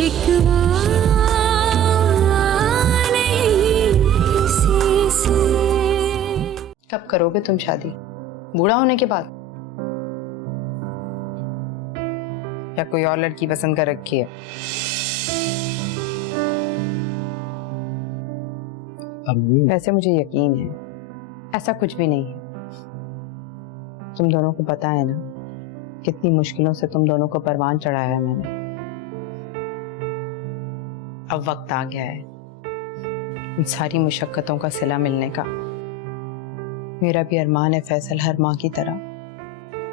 शिकवा नहीं किसी से। कब करोगे तुम शादी? बूढ़ा होने के बाद? या कोई और लड़की पसंद कर रखी है? वैसे मुझे यकीन है ऐसा कुछ भी नहीं है। तुम दोनों को पता है ना कितनी मुश्किलों से तुम दोनों को परवान चढ़ाया है मैंने। अब वक्त आ गया है इन सारी मुशक्कतों का सिला मिलने का। मेरा भी अरमान है फैसल हर माँ की तरह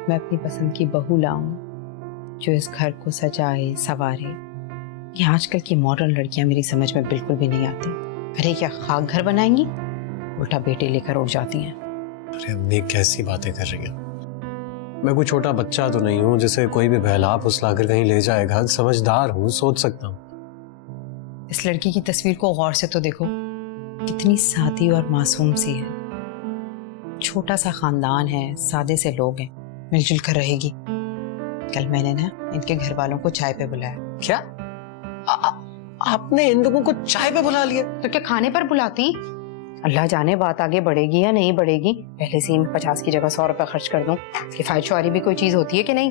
मैं अपनी पसंद की बहू लाऊं जो इस घर को सजाए संवारे। ये आजकल की मॉडर्न लड़कियां मेरी समझ में बिल्कुल भी नहीं आती। अरे क्या खाक घर बनाएंगी, उल्टा बेटे लेकर उड़ जाती हैं। अरे अम्मी कैसी बातें कर रही हैं? मैं कोई छोटा बच्चा तो नहीं हूँ जिसे कोई भी बहला फुसला कर कहीं ले जाएगा। समझदार हूँ, सोच सकता हूँ। इस लड़की की तस्वीर को गौर से तो देखो, कितनी सादी और मासूम सी है। छोटा सा खानदान है, सादे से लोग हैं, मिलजुल कर रहेगी। कल मैंने ना इनके घर वालों को चाय पे बुलाया। क्या आपने इन लोगों को चाय पे बुला लिया? तो क्या खाने पर बुलाती? अल्लाह जाने बात आगे बढ़ेगी या नहीं बढ़ेगी। पहले से ही मैं 50 की जगह 100 रुपए खर्च कर दूं। किफायत शुआरी भी कोई चीज होती है कि नहीं?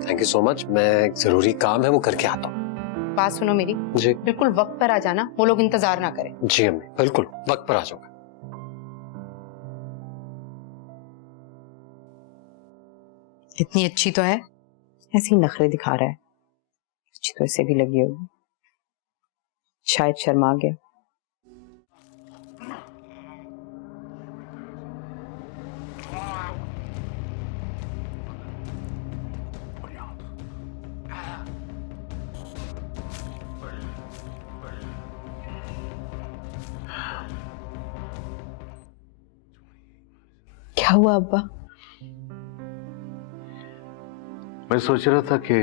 Thank you so much. मैं एक जरूरी काम है वो करके आता हूँ। बात सुनो मेरी जी। बिल्कुल वक्त पर आ जाना, वो लोग इंतजार ना करें। जी अम्मी बिल्कुल वक्त पर आ जाऊंगा। इतनी अच्छी तो है, ऐसी नखरे दिखा रहा है। अच्छी तो इसे भी लगी होगी, शायद शर्मा गया। क्या हुआ अब्बा? मैं सोच रहा था कि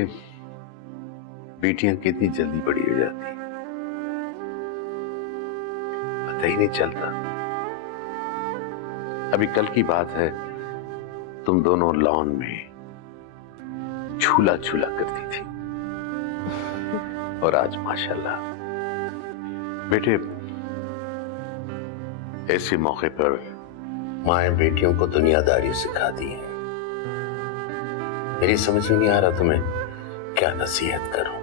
बेटियां कितनी जल्दी बड़ी हो जाती हैं, पता ही नहीं चलता। अभी कल की बात है, तुम दोनों लॉन में झूला झूला करती थी और आज माशाल्लाह बेटे ऐसे मौके पर माएं बेटियों को दुनियादारी सिखाती हैं। मेरी समझ में नहीं आ रहा तुम्हें क्या नसीहत करूं।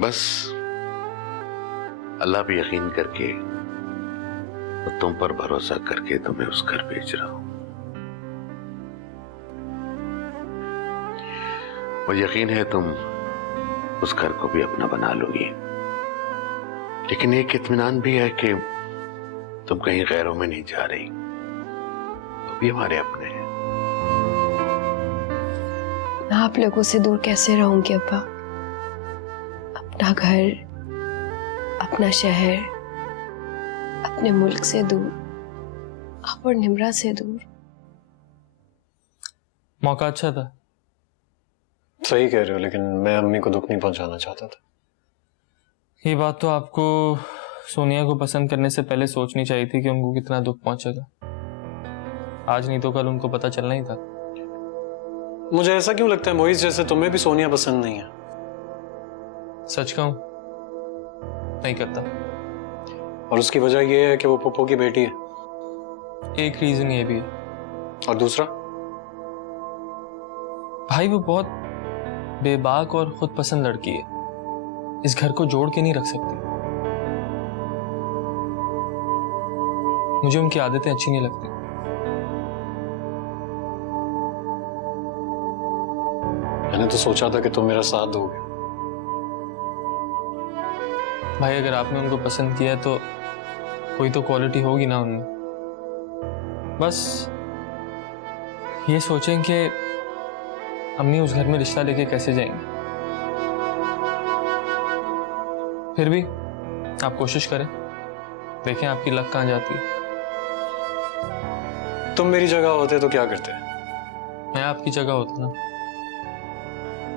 बस अल्लाह पे यकीन करके और तुम पर भरोसा करके तुम्हें उस घर भेज रहा हूं। मुझे यकीन है तुम उस घर को भी अपना बना लोगी, लेकिन एक इत्मीनान भी है कि तुम कहीं गैरों में नहीं जा रही, तो भी हमारे अपने हैं। मैं आप लोगों से दूर कैसे रहूंगी अब्बा? अपना घर, अपना शहर, अपने मुल्क से दूर, आप और निम्रा से दूर। मौका अच्छा था। सही कह रहे हो, लेकिन मैं अम्मी को दुख नहीं पहुंचाना चाहता था। ये बात तो आपको सोनिया को पसंद करने से पहले सोचनी चाहिए थी कि उनको कितना दुख पहुंचेगा। आज नहीं तो कल उनको पता चलना ही था। मुझे ऐसा क्यों लगता है मोइज जैसे तुम्हें भी सोनिया पसंद नहीं है? सच कहूं, नहीं करता। और उसकी वजह यह है कि वो पप्पू की बेटी है। एक रीजन ये भी है। और दूसरा? भाई वो बहुत बेबाक और खुद पसंद लड़की है, इस घर को जोड़ के नहीं रख सकती। मुझे उनकी आदतें अच्छी नहीं लगती। मैंने तो सोचा था कि तुम मेरा साथ दोगे। भाई अगर आपने उनको पसंद किया तो कोई तो क्वालिटी होगी ना उनमें। बस ये सोचें कि अम्मी उस घर में रिश्ता लेके कैसे जाएंगी। फिर भी आप कोशिश करें, देखें आपकी लक कहां जाती है। तुम मेरी जगह होते तो क्या करते? मैं आपकी जगह होता ना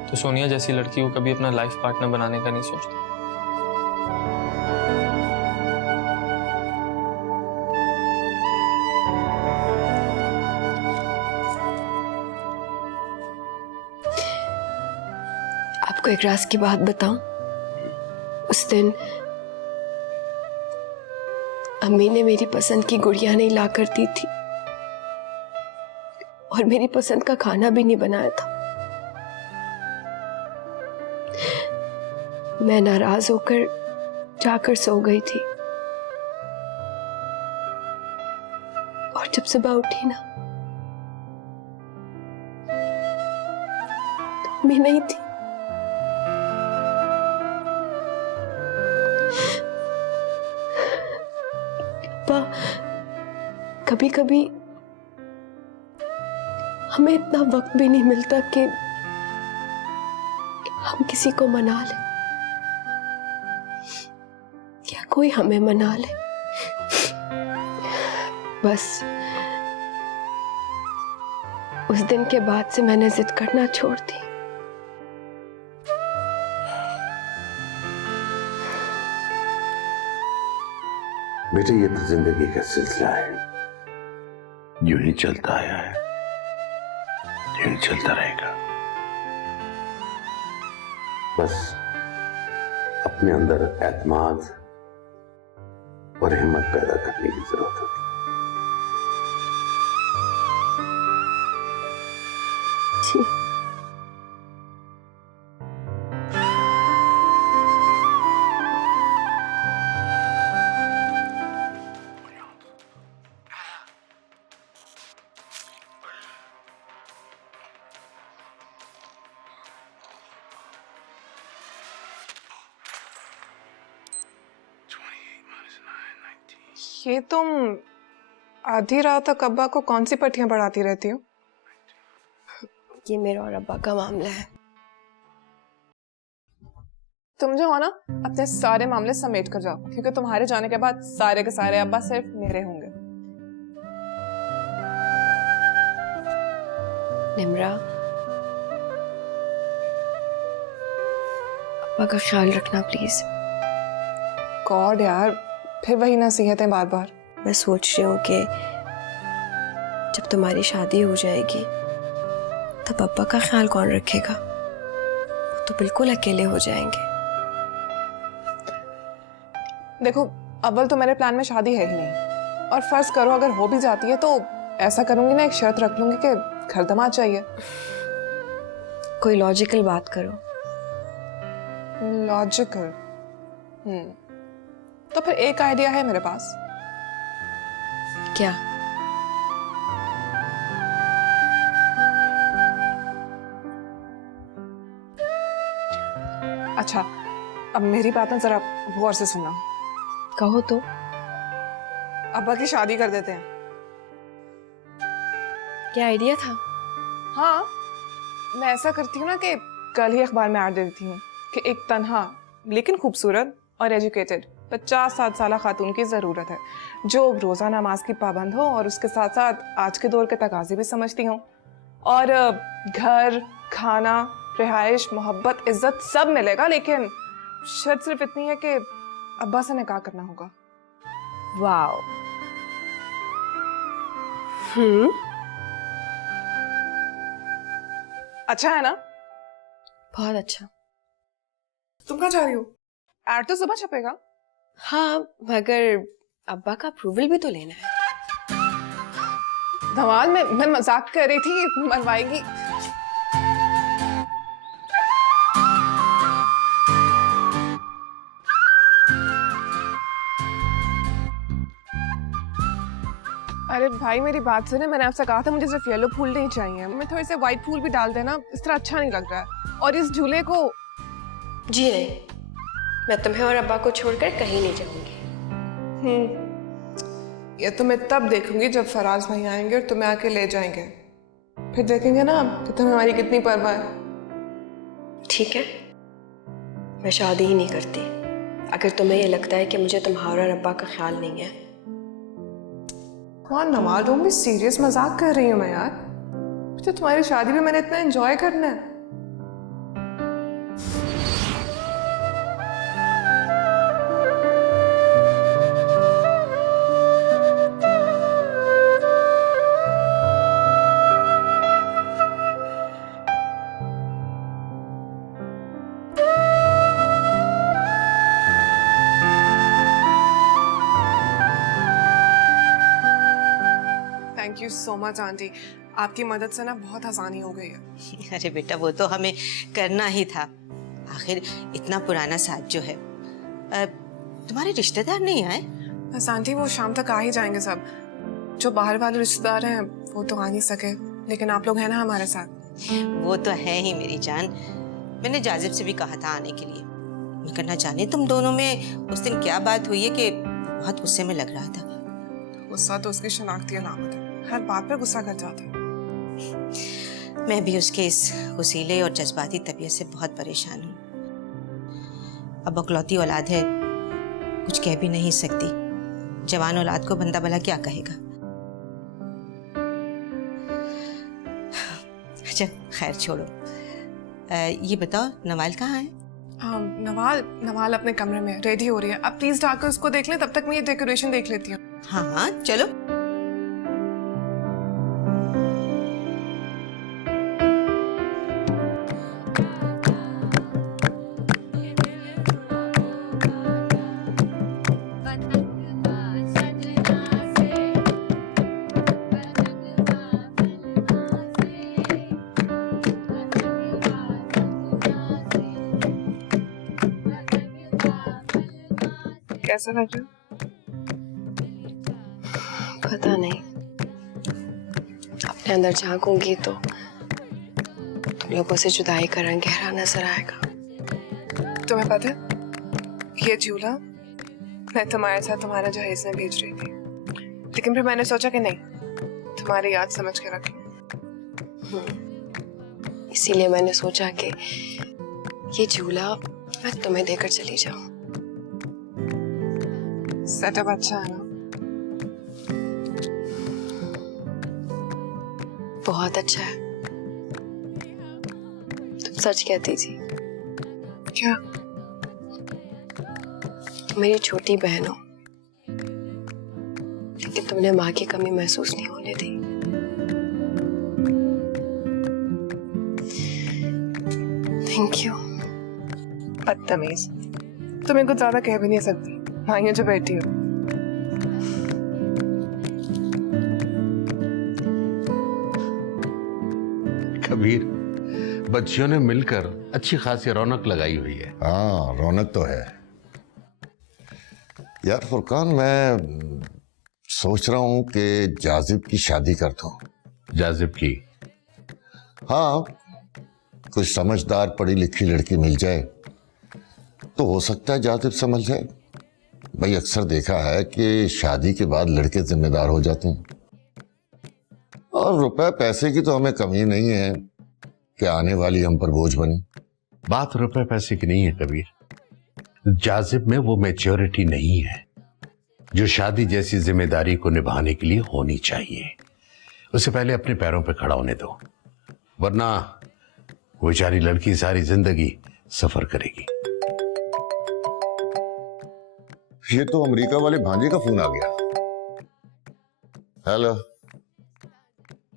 तो सोनिया जैसी लड़की को कभी अपना लाइफ पार्टनर बनाने का नहीं सोचता। आपको एक राज की बात बताऊं? उस दिन अम्मी ने मेरी पसंद की गुड़िया नहीं ला कर दी थी और मेरी पसंद का खाना भी नहीं बनाया था। मैं नाराज होकर जाकर सो गई थी और जब सुबह उठी ना तो अम्मी नहीं थी। कभी कभी हमें इतना वक्त भी नहीं मिलता कि हम किसी को मना लें या कोई हमें मना ले। बस उस दिन के बाद से मैंने जिद करना छोड़ दी। बेटे, ये तो जिंदगी का सिलसिला है, यूं ही चलता आया है, यूं ही चलता रहेगा। बस अपने अंदर एतमाद और हिम्मत पैदा करने की जरूरत होती है। जी। ये तुम आधी रात तक अब्बा को कौन सी पट्टियां पढ़ाती रहती हो? ये मेरा और अब्बा का मामला है। तुम जो हो ना, अपने सारे मामले समेट कर जाओ, क्योंकि तुम्हारे जाने के बाद सारे के सारे अब्बा सिर्फ मेरे होंगे। निम्रा, अब्बा का ख्याल रखना प्लीज। गॉड यार, फिर वही नसीहतें बार बार। मैं सोच रही हूँ कि जब तुम्हारी शादी हो जाएगी तब अब्बा का ख्याल कौन रखेगा? वो तो बिल्कुल अकेले हो जाएंगे। देखो, अव्वल तो मेरे प्लान में शादी है ही नहीं, और फर्ज करो अगर हो भी जाती है तो ऐसा करूंगी ना, एक शर्त रख लूंगी कि घर दामाद चाहिए। कोई लॉजिकल बात करो। लॉजिकल? तो फिर एक आइडिया है मेरे पास। क्या? अच्छा, अब मेरी बातें जरा गौर से सुनना। कहो तो। अब्बा की शादी कर देते हैं। क्या आइडिया था? हाँ, मैं ऐसा करती हूँ ना कि कल ही अखबार में ऐड दे देती हूँ कि एक तन्हा लेकिन खूबसूरत और एजुकेटेड 50-60 साल खातून की ज़रूरत है, जो रोज़ा नमाज की पाबंद हो और उसके साथ साथ आज के दौर के तकाजे भी समझती हूँ, और घर, खाना, रिहाइश, मोहब्बत, इज्जत सब मिलेगा, लेकिन शर्त सिर्फ इतनी है कि अब्बा से निकाह करना होगा। वाओ। अच्छा है ना? बहुत अच्छा। तुम कहाँ जा रही हो? ऐड तो सुबह छपेगा। हाँ, मगर अब्बा का अप्रूवल भी तो लेना है। धमाल, मैं मजाक कर रही थी, मनवाएगी। अरे भाई, मेरी बात सुने, मैंने आपसे कहा था मुझे सिर्फ येलो फूल नहीं चाहिए, मैं थोड़े से व्हाइट फूल भी डाल देना, इस तरह अच्छा नहीं लग रहा है। और इस झूले को। जी नहीं, मैं तुम्हें और अब्बा को छोड़कर कहीं नहीं जाऊंगी। ये तो मैं तब देखूंगी जब फराज भाई आएंगे और तुम्हें आके ले जाएंगे, फिर देखेंगे ना कि तुम्हें हमारी कितनी परवाह है। ठीक है, मैं शादी ही नहीं करती अगर तुम्हें ये लगता है कि मुझे तुम्हारा और अब्बा का ख्याल नहीं है। हाँ नवाज, तुम भी सीरियस मजाक कर रही हूँ मैं यार, तो तुम्हारी शादी में मैंने इतना एंजॉय करना है। Thank you so much aunty, आपकी मदद से ना बहुत आसानी हो गई है। अरे बेटा वो तो हमें करना ही था, आखिर इतना पुराना साथ जो है। तुम्हारे रिश्तेदार नहीं आए? बस आंटी वो शाम तक आ ही जाएंगे सब। जो बाहर वाले रिश्तेदार हैं वो तो आ नहीं सके, लेकिन आप लोग हैं ना हमारे साथ। वो तो है ही मेरी जान। मैंने जाजिब से भी कहा था आने के लिए, मगर ना जाने तुम दोनों में उस दिन क्या बात हुई है कि बहुत गुस्से में लग रहा था। गुस्सा तो उसकी शनाख्ती अलामत है, हर बात पर गुस्सा कर जाता है। मैं भी उसके इस हुसीले और जज्बाती तबीयत से बहुत परेशान हूँ। अब अकलौती औलाद है, कुछ कह भी नहीं सकती। जवान औलाद को बंदा भला क्या कहेगा। अच्छा खैर छोड़ो। ये बताओ नवाल कहाँ है? नवाल अपने कमरे में रेडी हो रही है। आप प्लीज जाकर उसको देख लें, तब तक मैं ये डेकोरेशन देख लेती हूँ। हाँ हाँ चलो। कैसा लग रहा है? पता नहीं, अपने अंदर झांकूंगी तो तुम लोगों से जुदाई का रंग गहरा नजर आएगा। तुम्हें पता है ये झूला मैं तुम्हारे साथ तुम्हारा जहेज में भेज रही थी, लेकिन फिर मैंने सोचा कि नहीं, तुम्हारी याद समझ के रख लूं। इसीलिए मैंने सोचा कि ये झूला मैं तुम्हें देकर चली जाऊं। सेटअप अच्छा है ना? बहुत अच्छा है। तुम सच कहती थी। क्या? तुम मेरी छोटी बहन हो, लेकिन तुमने माँ की कमी महसूस नहीं होने दी। Thank you. बदतमीज, तुम्हें कुछ ज्यादा कह भी नहीं सकती, भाइयों जो बैठी हो। कबीर, बच्चियों ने मिलकर अच्छी खासी रौनक लगाई हुई है। हाँ रौनक तो है यार। फुरकान मैं सोच रहा हूं कि जाजिब की शादी कर दूं। जाजिब की? हाँ, कुछ समझदार पढ़ी लिखी लड़की मिल जाए तो हो सकता है जाजिब समझ जाए। भाई अक्सर देखा है कि शादी के बाद लड़के जिम्मेदार हो जाते हैं, और रुपए पैसे की तो हमें कमी नहीं है कि आने वाली हम पर बोझ बने। बात रुपए पैसे की नहीं है कबीर, जाजिब में वो मैच्योरिटी नहीं है जो शादी जैसी जिम्मेदारी को निभाने के लिए होनी चाहिए। उससे पहले अपने पैरों पे खड़ा होने दो, वरना वो बेचारी लड़की सारी जिंदगी सफर करेगी। ये तो अमेरिका वाले भांजे का फोन आ गया। हेलो,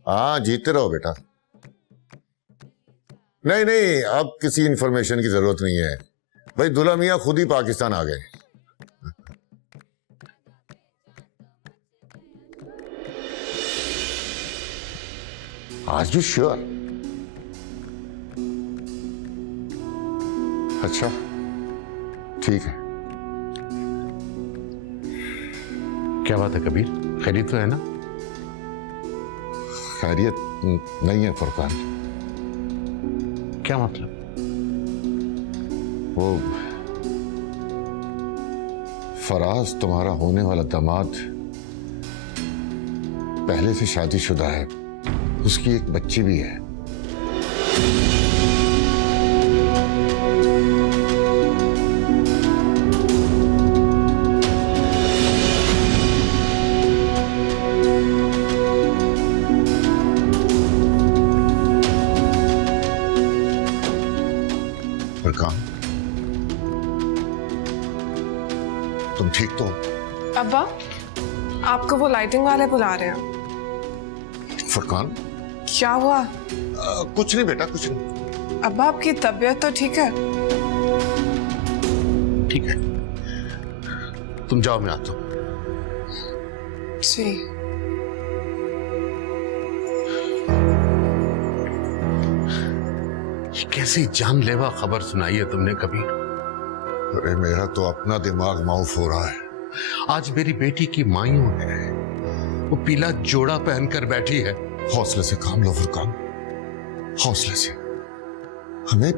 हाँ जीते रहो बेटा। नहीं नहीं, अब किसी इंफॉर्मेशन की जरूरत नहीं है भाई, दुल्हा मियां खुद ही पाकिस्तान आ गए। Are you sure? अच्छा ठीक है। क्या बात है कबीर, खैरियत तो है ना? खैरियत नहीं है फुरकान। क्या मतलब? वो फराज तुम्हारा होने वाला दामाद पहले से शादीशुदा है, उसकी एक बच्ची भी है। फुरकान, तुम ठीक तो? अब्बा, आपको वो लाइटिंग वाले बुला रहे हैं। फुरकान क्या हुआ? कुछ नहीं बेटा, कुछ नहीं। अब्बा आपकी तबीयत तो ठीक है? ठीक है, तुम जाओ, मैं आता हूं। जी। ऐसी जानलेवा खबर सुनाई है तुमने कभी? अरे मेरा तो अपना दिमाग माउफ हो रहा है। आज मेरी बेटी की मायूं है, वो पीला जोड़ा पहनकर बैठी है। हौसले से काम लो फुरकान, हौसले से। हमें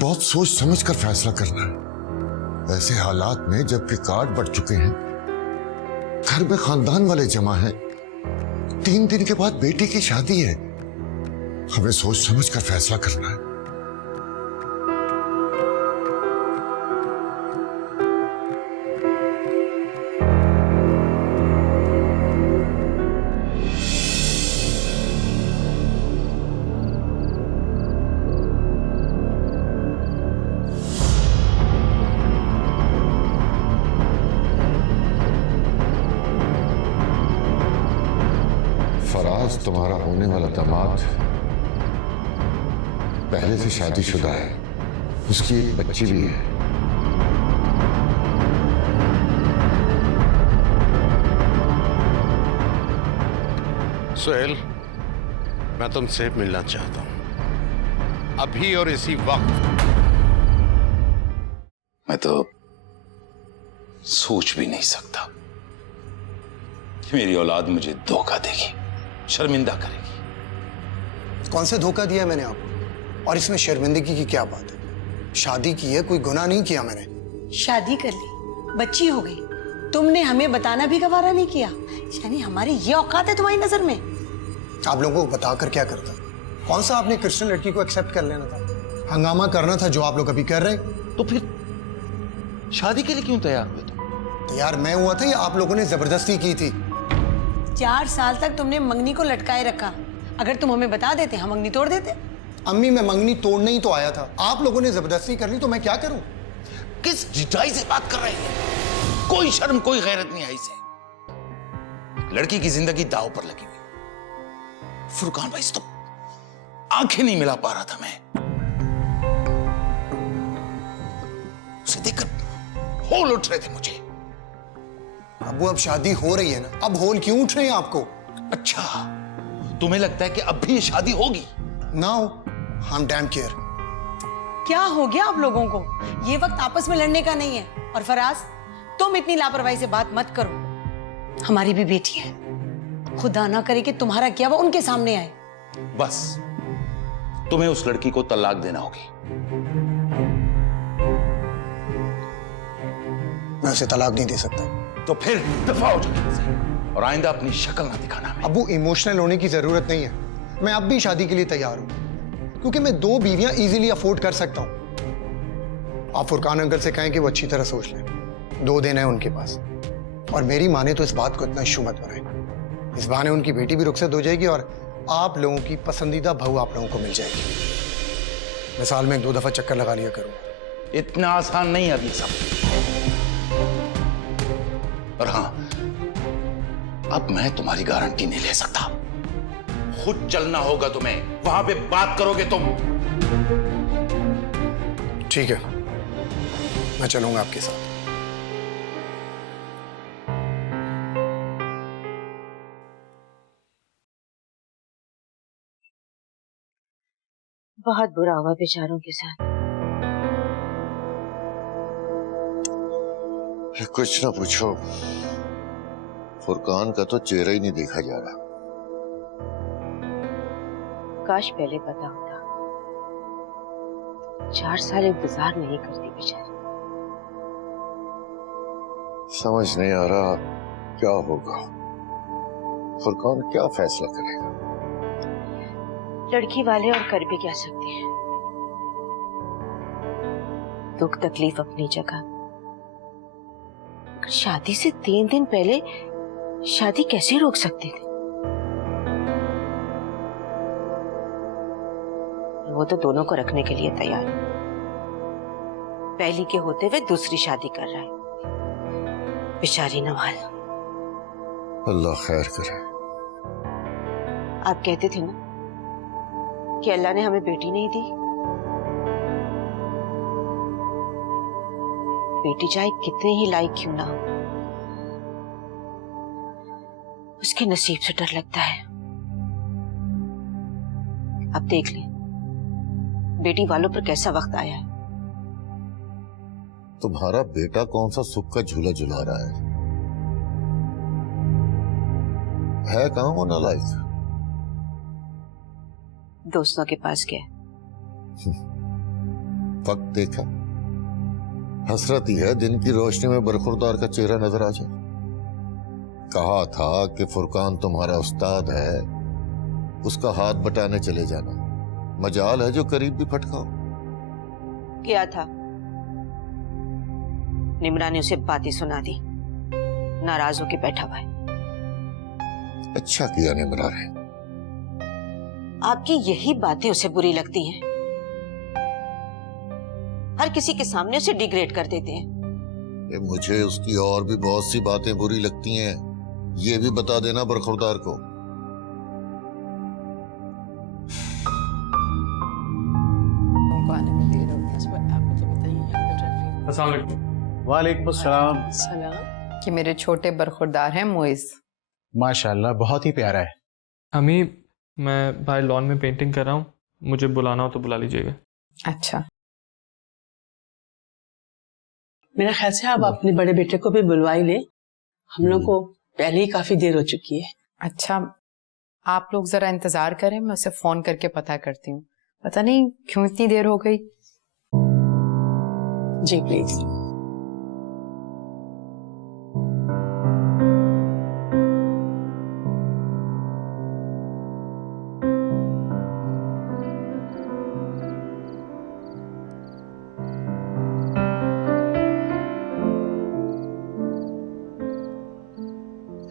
बहुत सोच समझ कर फैसला करना है। ऐसे हालात में जबकि कार्ड बढ़ चुके हैं, घर में खानदान वाले जमा हैं, 3 दिन के बाद बेटी की शादी है, हमें सोच समझ कर फैसला करना है। फराज तुम्हारा होने वाला दामाद पहले से शादीशुदा है, उसकी एक बच्ची भी है। सोहेल, मैं तुमसे मिलना चाहता हूं, अभी और इसी वक्त। मैं तो सोच भी नहीं सकता कि मेरी औलाद मुझे धोखा देगी, शर्मिंदा करेगी। कौन सा धोखा दिया मैंने आपको? और इसमें शर्मिंदगी की क्या बात है? शादी की है, कोई गुनाह नहीं किया मैंने। शादी कर ली, बच्ची हो गई, तुमने हमें बताना भी गवारा नहीं किया। यानी हमारी ये औकात है तुम्हारी नजर में? आप लोगों को बताकर क्या करता? कौन सा आपने क्रिश्चियन लड़की को एक्सेप्ट कर लेना था? हंगामा करना था जो आप लोग अभी कर रहे हैं। तो फिर शादी के लिए क्यों तैयार हुए तुम? तैयार मैं हुआ था या आप लोगों ने जबरदस्ती की थी? 4 साल तक तुमने मंगनी को लटकाए रखा। अगर तुम हमें बता देते हम मंगनी तोड़ देते। अम्मी, मैं मंगनी तोड़ने ही तो आया था, आप लोगों ने जबरदस्ती कर ली तो मैं क्या करूं? किस जिटाई से बात कर रहे हैं? कोई शर्म कोई गैरत नहीं आई से। लड़की की जिंदगी दांव पर लगी हुई। फुरकान भाई से तो आंखें नहीं मिला पा रहा था मैं। उसे देखकर होल उठ रहे थे मुझे। अबू, अब शादी हो रही है ना, अब होल क्यों उठ रहे हैं आपको? अच्छा, तुम्हें लगता है कि अब भी ये शादी होगी? नाउ हम डैम केयर। क्या हो गया आप लोगों को? ये वक्त आपस में लड़ने का नहीं है। और फराज, तुम इतनी लापरवाही से बात मत करो। हमारी भी बेटी है, खुदा ना करे कि तुम्हारा क्या वो उनके सामने आए। बस तुम्हें उस लड़की को तलाक देना होगी। मैं उसे तलाक नहीं दे सकता। तो फिर दफा हो जाए से और आइंदा अपनी शक्ल ना दिखाना हमें। अबू, इमोशनल होने की जरूरत नहीं है। मैं अब भी शादी के लिए तैयार हूं, क्योंकि मैं 2 बीवियां इजीली अफोर्ड कर सकता हूं। आप फुरकान अंकल से कहें कि वो अच्छी तरह सोच लें। 2 दिन है उनके पास, और मेरी माँ ने तो इस बात को इतना इशू मत बनाए। इस बहाने उनकी बेटी भी रुखसत हो जाएगी और आप लोगों की पसंदीदा बहू आप लोगों को मिल जाएगी। मैं साल में 1-2 दफा चक्कर लगा लिया करूँ। इतना आसान नहीं है ये सब। और हाँ, अब मैं तुम्हारी गारंटी नहीं ले सकता। खुद चलना होगा तुम्हें, वहां पे बात करोगे तुम। ठीक है, मैं चलूंगा आपके साथ। बहुत बुरा हुआ बेचारों के साथ। कुछ ना पूछो, फुरकान का तो चेहरा ही नहीं देखा जा रहा। काश पहले पता होता। 4 साल इंतजार नहीं करती बेचारी। समझ नहीं आ रहा क्या होगा, फुरकान क्या फैसला करेगा। लड़की वाले और कर भी क्या सकते हैं। दुख तकलीफ अपनी जगह। शादी से 3 दिन पहले शादी कैसे रोक सकते थे? वो तो दोनों को रखने के लिए तैयार है। पहली के होते हुए दूसरी शादी कर रहा है। बेचारी नवाल। अल्लाह खैर करे। आप कहते थे ना कि अल्लाह ने हमें बेटी नहीं दी। बेटी चाहे कितने ही लायक क्यों ना हो, उसके नसीब से डर लगता है। अब देख ले, बेटी वालों पर कैसा वक्त आया है। तुम्हारा बेटा कौन सा सुख का झूला झुला रहा है कहाँ वो नालायक? दोस्तों के पास गया। वक्त देखा, हसरत ही है दिन की रोशनी में बरखुरदार का चेहरा नजर आ जाए। कहा था कि फुरकान तुम्हारा उस्ताद है, उसका हाथ बटाने चले जाना। मजाल है जो करीब भी फटकाओ। क्या था? निम्रा ने उसे बातें सुना दी, नाराज होके बैठा हुआ है। अच्छा किया निम्रा ने। आपकी यही बातें उसे बुरी लगती हैं। हर किसी के सामने उसे डिग्रेड कर देते हैं। मुझे उसकी और भी बहुत सी बातें बुरी लगती हैं, ये भी बता देना बरखुरदार को। वालेकुम अस्सलाम। कि मेरे छोटे बरखुरदार हैं मोइज। माशाल्लाह, बहुत ही प्यारा है। अम्मी, मैं बाहर लॉन में पेंटिंग कर रहा हूँ, मुझे बुलाना हो तो बुला लीजिएगा। अच्छा, मेरा ख्याल से आप अपने बड़े बेटे को भी बुलवा ही ले, हम लोग को पहले ही काफी देर हो चुकी है। अच्छा, आप लोग जरा इंतजार करें, मैं उसे फोन करके पता करती हूँ। पता नहीं क्यों इतनी देर हो गई। जी प्लीज।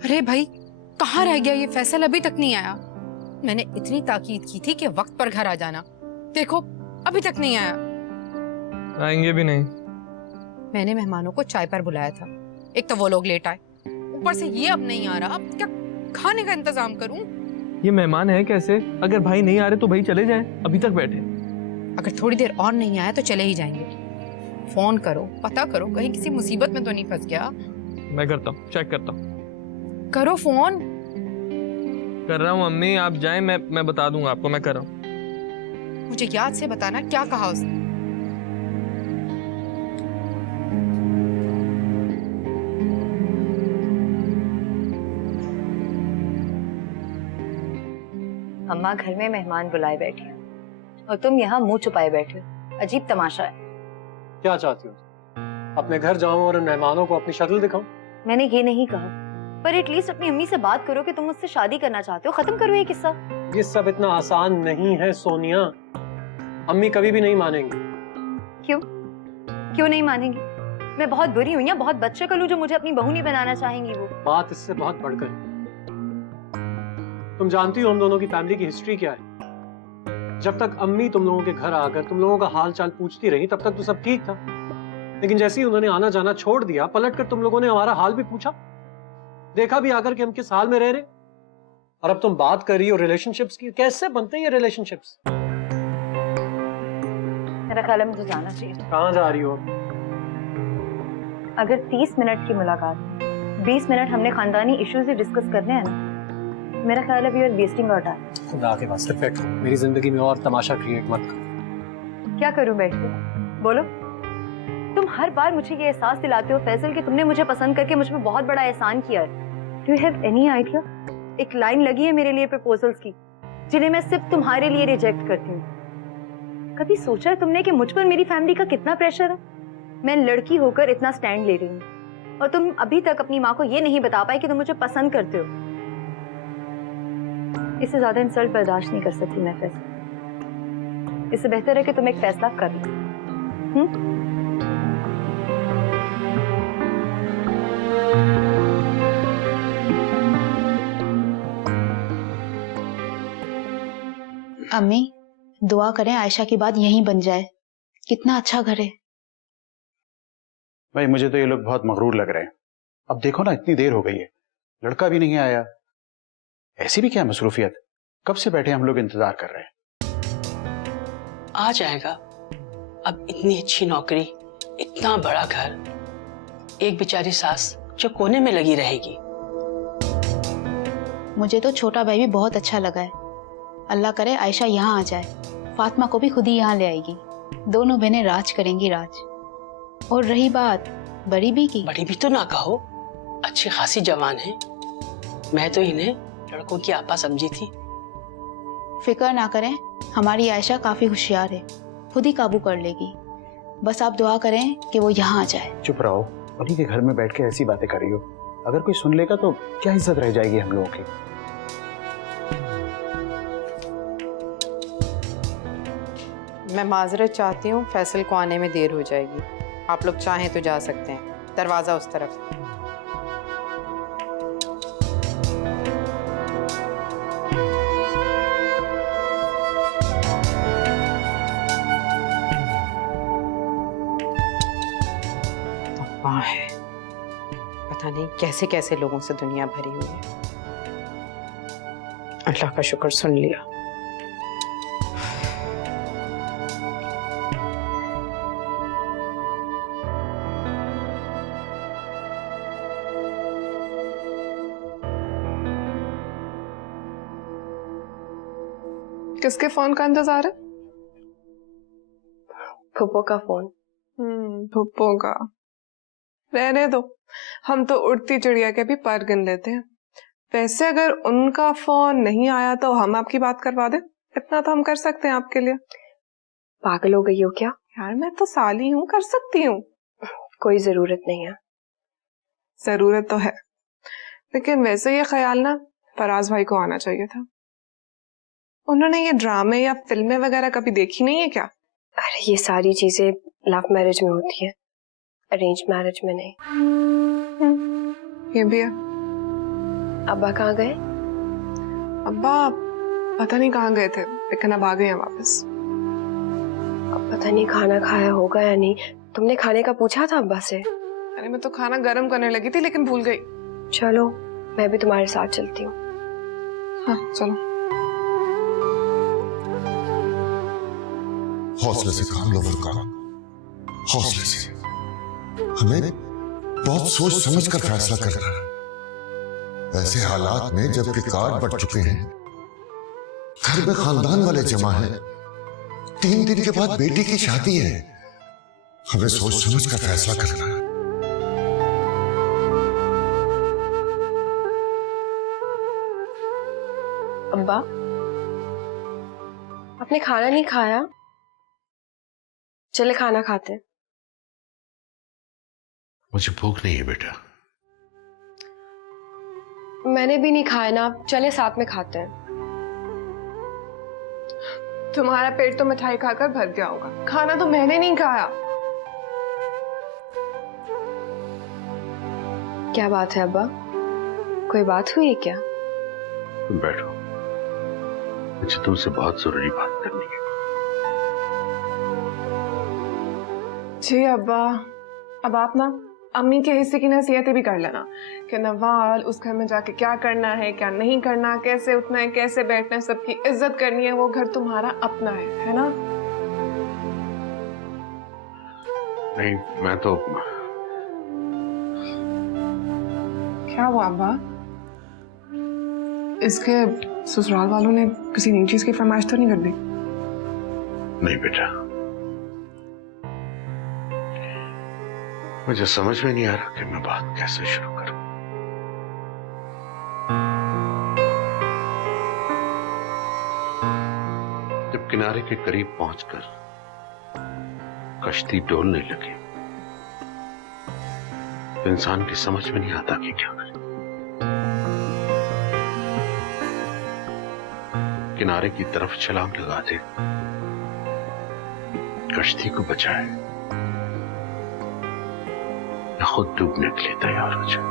अरे भाई, कहाँ रह गया ये फैसल? अभी तक नहीं आया। मैंने इतनी ताकीद की थी कि वक्त पर घर आ जाना, देखो अभी तक नहीं आया। आएंगे भी नहीं। मैंने मेहमानों को चाय पर बुलाया था, एक तो वो लोग लेट आए, ऊपर से ये अब नहीं आ रहा। अब क्या खाने का इंतजाम करूं? ये मेहमान है कैसे? अगर भाई नहीं आ रहे तो भाई चले जाएं, अभी तक बैठे। अगर थोड़ी देर और नहीं आया तो चले ही जाएंगे। फोन करो, पता करो कहीं किसी मुसीबत में तो नहीं फंस गया। मैं करता हूँ, चेक करता हूँ। करो फोन। कर रहा हूँ अम्मी, आप जाएं, मैं बता दूंगा आपको। मैं कर रहा हूँ। मुझे याद से बताना क्या कहा उसने। अम्मा घर में मेहमान बुलाए बैठी हैं और तुम यहाँ मुंह छुपाए बैठे हो। अजीब तमाशा है। क्या चाहती हो? अपने घर जाऊं और मेहमानों को अपनी शक्ल दिखाऊं? मैंने ये नहीं कहा, पर एटलीस्ट अपनी अम्मी से बात करो कि तुम मुझसे शादी करना चाहते हो। खत्म करो ये किस्सा। ये सब इतना आसान नहीं है सोनिया, अम्मी कभी भी नहीं मानेंगी। क्यों? क्यों नहीं मानेंगी? मैं बहुत बुरी हुई या बहुत बच्चेकल हूँ जो मुझे अपनी बहू नहीं बनाना चाहेंगी वो? बात इससे बहुत बढ़कर। तुम जानती हो हम दोनों की फैमिली की हिस्ट्री क्या है। जब तक अम्मी तुम लोगों के घर आकर तुम लोगों का हाल चाल पूछती रही तब तक तो सब ठीक था, लेकिन जैसे ही उन्होंने आना जाना छोड़ दिया, पलटकर तुम लोगों ने हमारा हाल भी पूछा, देखा भी आकर कि हम किस हाल में रह रहे। और अब तुम बात कर रही हो रिलेशनशिप्स की। कैसे बनते हैं ये रिलेशनशिप्स? मेरा ख्याल है मुझे जाना चाहिए। कहाँ जा रही हो? अगर 30 मिनट की मुलाकात 20 मिनट हमने खानदानी इश्यूज ही डिस्कस करने हैं ना, मेरा ख्याल है we are wasting our time. खुदा के वास्ते फेंक, मेरी जिंदगी में और तमाशा क्रिएट मत करो। क्या करूं बैठ के? बोलो। तुम हर बार मुझे ये एहसास दिलाते हो फैसल कि तुमने मुझे पसंद करके मुझ में बहुत बड़ा एहसान किया है। Do you have any idea? एक लाइन लगी है मेरे लिए प्रपोजल्स की, जिन्हें मैं सिर्फ तुम्हारे लिए रिजेक्ट करती हूँ। कभी सोचा है तुमने कि मुझ पर मेरी फैमिली का कितना प्रेशर है? मैं लड़की होकर इतना स्टैंड ले रही हूँ और तुम अभी तक अपनी माँ को ये नहीं बता पाए कि तुम मुझे पसंद करते हो। इससे ज्यादा इंसल्ट बर्दाश्त नहीं कर सकती मैं फैसला। इससे बेहतर है कि तुम एक फैसला कर लो। अम्मी दुआ करें आयशा की बात यहीं बन जाए। कितना अच्छा घर है। भाई मुझे तो ये लोग बहुत मगरूर लग रहे हैं। अब देखो ना, इतनी देर हो गई है, लड़का भी नहीं आया। ऐसी भी क्या मसरूफियत? कब से बैठे हम लोग इंतजार कर रहे हैं। आ जाएगा। अब इतनी अच्छी नौकरी, इतना बड़ा घर, एक बेचारी सास जो कोने में लगी रहेगी। मुझे तो छोटा भाई भी बहुत अच्छा लगा है। अल्लाह करे आयशा यहाँ आ जाए फातिमा को भी खुद ही यहाँ ले आएगी। दोनों बहनें राज करेंगी राज। और रही बात बड़ी बी की, बड़ी भी तो ना कहो, अच्छी खासी जवान है। मैं तो इन्हें लड़कों की आपा समझी थी। फिक्र ना करें, हमारी आयशा काफी होशियार है, खुद ही काबू कर लेगी। बस आप दुआ करें कि वो यहाँ आ जाए। चुप रहो, उन्हीं के घर में बैठ के ऐसी बातें कर रही हो। अगर कोई सुन लेगा तो क्या इज्जत रह जाएगी हम लोगों की। मैं माजरत चाहती हूँ, फैसल को आने में देर हो जाएगी। आप लोग चाहें तो जा सकते हैं, दरवाज़ा उस तरफ। अब्बा है, पता नहीं कैसे कैसे लोगों से दुनिया भरी हुई है। अल्लाह का शुक्र सुन लिया। किसके फोन का इंतजार है? फुप्पो का फोन। फुप्पो का रहने दो, हम तो उड़ती चिड़िया के भी पर गिन लेते हैं। वैसे अगर उनका फोन नहीं आया तो हम आपकी बात करवा दें, इतना तो हम कर सकते हैं आपके लिए। पागल हो गई हो क्या? यार मैं तो साली हूँ, कर सकती हूँ। कोई जरूरत नहीं है। जरूरत तो है, लेकिन वैसे ये ख्याल ना फराज भाई को आना चाहिए था। उन्होंने ये ड्रामे या फिल्में वगैरह कभी देखी नहीं है क्या? अरे ये सारी चीजें लव मैरिज में होती है, अरेंज मैरिज में नहीं। ये भी है। अब्बा कहाँ गए? अब्बा पता नहीं कहाँ गए थे, लेकिन अब आ गए हैं वापस। अब पता नहीं खाना खाया होगा या नहीं। तुमने खाने का पूछा था अब्बा से? अरे मैं तो खाना गर्म करने लगी थी, लेकिन भूल गई। चलो मैं भी तुम्हारे साथ चलती हूँ। हाँ चलो। हौसले से काम लो फुरकान, हौसले से। हमें बहुत सोच समझ कर फैसला करना है। ऐसे हालात में जबकि कार्ड बढ़ चुके हैं, घर में खानदान वाले जमा हैं, 3 दिन के बाद बेटी की शादी है, हमें सोच समझ कर फैसला करना है। अब्बा आपने खाना नहीं खाया? चले खाना खाते हैं। मुझे भूख नहीं है बेटा। मैंने भी नहीं खाया ना, चले साथ में खाते हैं। तुम्हारा पेट तो मिठाई खाकर भर गया होगा, खाना तो मैंने नहीं खाया। क्या बात है अब्बा, कोई बात हुई है क्या? तुम बैठो, मुझे तुमसे बहुत जरूरी बात करनी है। जी अब्बा, अब आप ना अम्मी के हिस्से की नसीहतें भी कर लेना कि नवाल उस घर में जाके क्या करना है, क्या नहीं करना, कैसे उठना है, कैसे बैठना है, सबकी इज्जत करनी है। वो घर तुम्हारा अपना है ना? नहीं, मैं तो क्या हुआ अब्बा? इसके ससुराल वालों ने किसी नई चीज की फरमाइश तो नहीं कर दी? नहीं बेटा, मुझे समझ में नहीं आ रहा कि मैं बात कैसे शुरू करूं। जब किनारे के करीब पहुंचकर कश्ती डोलने लगी तो इंसान की समझ में नहीं आता कि क्या करे। किनारे की तरफ छलांग लगा दे, कश्ती को बचाए, या खुद डूबने के लिए तैयार हो जाए।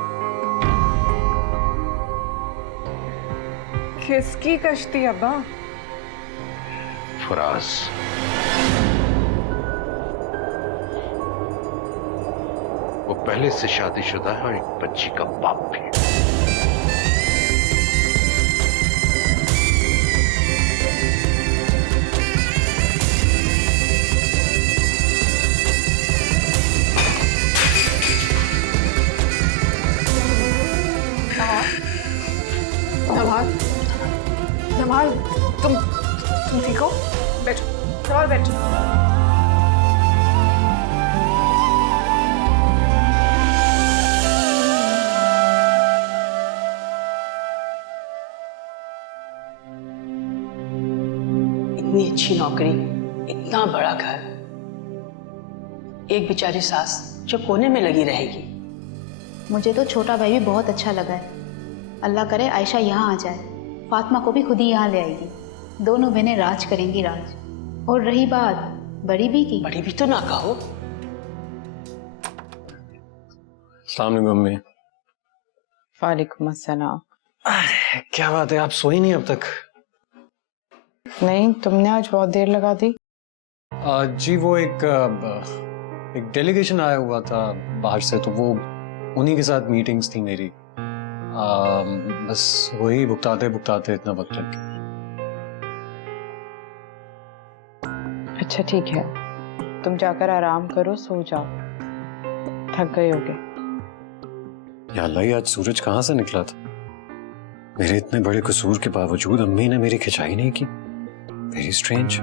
किसकी कश्ती अब्बा? फराज। वो पहले से शादीशुदा है और एक बच्ची का बाप भी। नवाल, नवाल, तुम ठीक हो? बैठो और बैठो। इतनी अच्छी नौकरी, इतना बड़ा घर, एक बेचारी सास जो कोने में लगी रहेगी। मुझे तो छोटा भाई भी बहुत अच्छा लगा है। अल्लाह करे आयशा यहाँ आ जाए, फातिमा को भी खुद ही यहाँ ले आएगी, दोनों बहनें राज करेंगी राज। और रही बात बड़ी भी की, बड़ी भी तो ना कहो। अस्सलाम वालेकुम मम्मी। वालेकुम अस्सलाम। क्या बात है, आप सोई नहीं अब तक? नहीं, तुमने आज बहुत देर लगा दी। जी वो एक डेलीगेशन आया हुआ था बाहर से, तो वो उन्हीं के साथ मीटिंग्स थी मेरी। बस वही भुगताते भुगताते इतना वक्त लग गया। अच्छा ठीक है, तुम जाकर आराम करो, सो जाओ, थक गए होगे। या अल्लाह, ये आज सूरज कहाँ से निकला था? मेरे इतने बड़े कसूर के बावजूद अम्मी ने मेरी खिंचाई नहीं की। Very strange.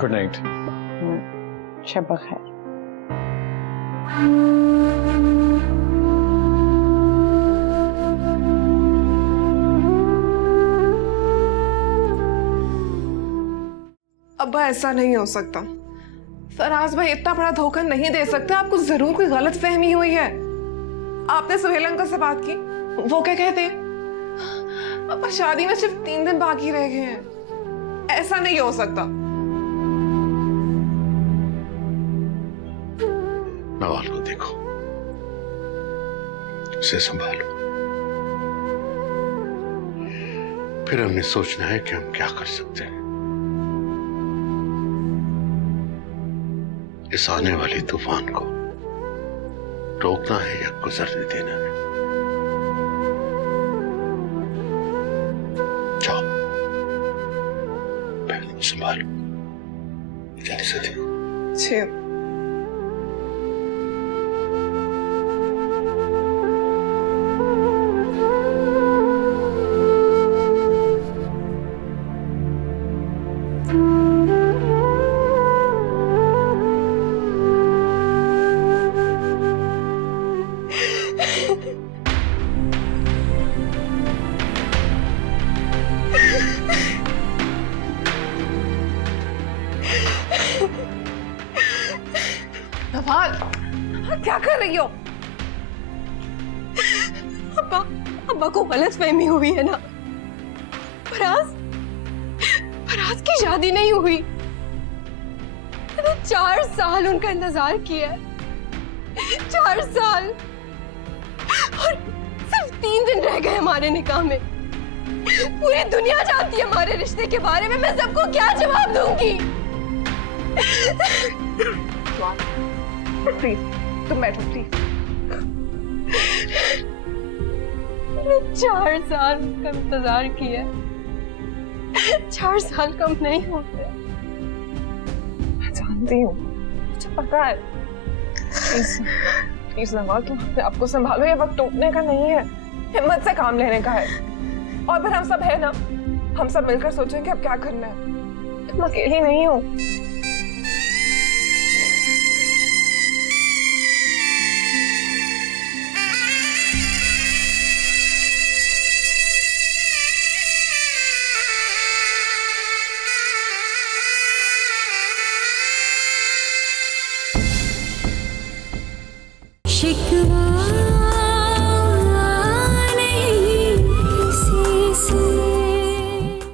Good night. शब बखैर। अब्बा ऐसा नहीं हो सकता। फराज भाई इतना बड़ा धोखा नहीं दे सकते। आपको जरूर कोई गलत फहमी हुई है। आपने सुहेल अंकल से बात की, वो क्या कहते हैं? अब्बा शादी में सिर्फ 3 दिन बाकी रह गए हैं, ऐसा नहीं हो सकता। नवाल को देखो, उसे संभालो, फिर हमने सोचना है कि हम क्या कर सकते हैं इस आने वाले तूफान को रोकना है या गुजरने देना है। जाओ, पहले संभालो, जल्दी से देखो। नवाल, क्या कर रही हो? अब्बा, अब्बा को गलत फहमी हुई है ना। फराज की शादी नहीं हुई। मैंने 4 साल उनका इंतजार किया है, 4 साल, और सिर्फ 3 दिन रह गए हमारे निकाह में। पूरी दुनिया जानती है हमारे रिश्ते के बारे में, मैं सबको क्या जवाब दूंगी? प्लीज तुम बैठो, प्लीज। मैंने 4 साल का इंतजार किया, 4 साल कम नहीं होते। मैं जानती हूँ, मुझे पता है। प्लीज नवाल, तुम अपने आप को संभालो, ये वक्त टूटने का नहीं है, हिम्मत से काम लेने का है। और फिर हम सब है ना, हम सब मिलकर सोचेंगे अब क्या करना है। तुम अकेली नहीं हो। शिकवा